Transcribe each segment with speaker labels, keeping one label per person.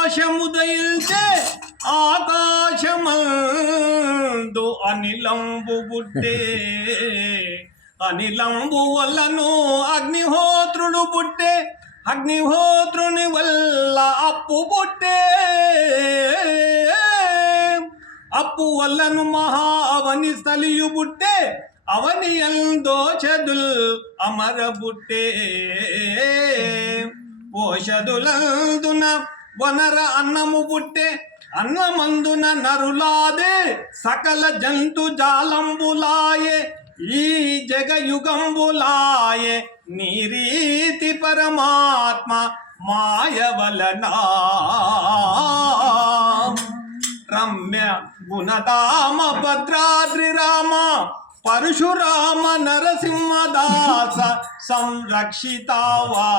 Speaker 1: ఆకాశముదయిల్చే ఆకాశమందు అనిలంబు బుట్టే అనిలంబు వల్లను అగ్నిహోత్రుడు పుట్టే. అగ్నిహోత్రుని వల్ల అప్పు పుట్టే. అప్పు వల్లను మహావని స్థలియు బుట్టే అవని ఎందోచదుల్ అమర బుట్టే ఓషధులందున వనర అన్నము పుట్టే అన్నమందున నరులాదే సకల జంతు జాలంబులాయే ఈ జగయుగంబులాయే నీరీతి పరమాత్మ మాయవలనా. రమ్య గుణదామ భద్రాద్రి రామ పరశురామ నరసింహదాస సంరక్షితావా.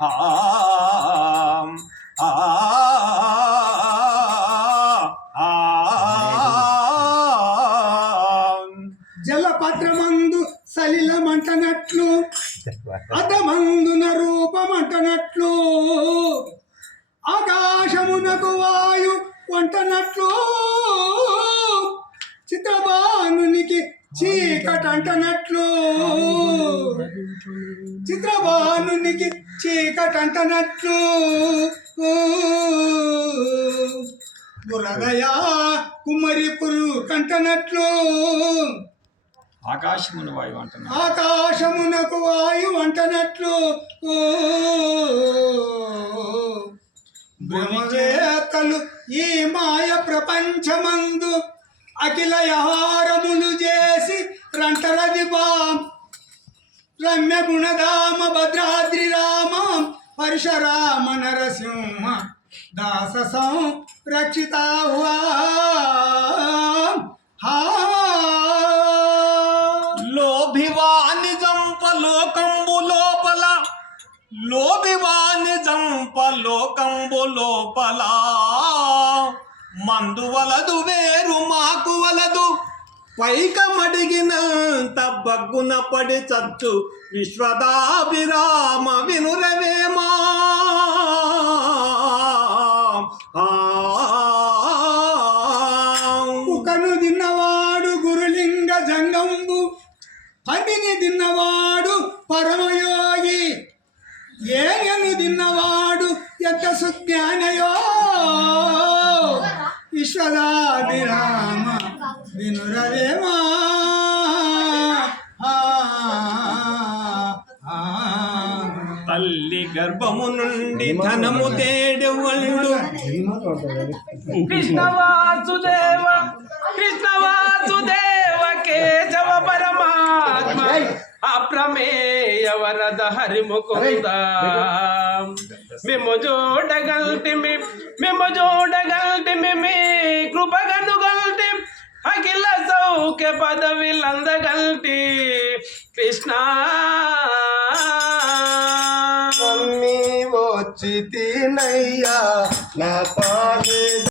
Speaker 1: ఆం, ఆం.
Speaker 2: జలపత్రమందు సలిలమంటనట్లు అతమందున రూపమంటనట్లు ఆకాశమునకు వాయు వంటనట్లు చీకటంటనట్లు. చిత్రబానునికి చీకటంటనట్లు. బురదయా కుమ్మరి పురు కంటనట్లు.
Speaker 1: ఆకాశమును వాయువు అంటున్నా
Speaker 2: ఆకాశమునకు వాయు అంటనట్లు. బ్రహ్మవేత్తలు ఈ మాయ ప్రపంచమందు అఖిల యహారములు చేసి రంటరది బాం రమ్య గుణధామ భద్రాద్రి రామ పరశురామ నరసింహ దాస సంరక్షిత
Speaker 1: లోభివాని జంప లోకంబు లోపల లోభివాని జంప లోకంబు లోపల మందు పైకమడిగినంత బగ్గున పడి చచ్చు విశ్వదాభిరామ వినురవేమా. ఆ.
Speaker 2: కుకను తిన్నవాడు గురులింగ జంగంబు పందిని తిన్నవాడు పరమయోగి. ఏగను తిన్నవాడు ఎంత సుజ్ఞానయో విశ్వదాభిరామ వినురవేమా.
Speaker 1: తల్లి గర్భము నుండి ధనము తేడెవళ్ళు
Speaker 3: కృష్ణ వాసుదేవ కృష్ణ వాసుదేవ కేశవ పరమాత్మ అప్రమేయ వరద హరిముకుంద. మేము చూడగల్టి మేము చూడగల్టి పదవిలందగల్టి కృష్ణ.
Speaker 4: మమ్మీ వచ్చి తినయ్యా నా పాలే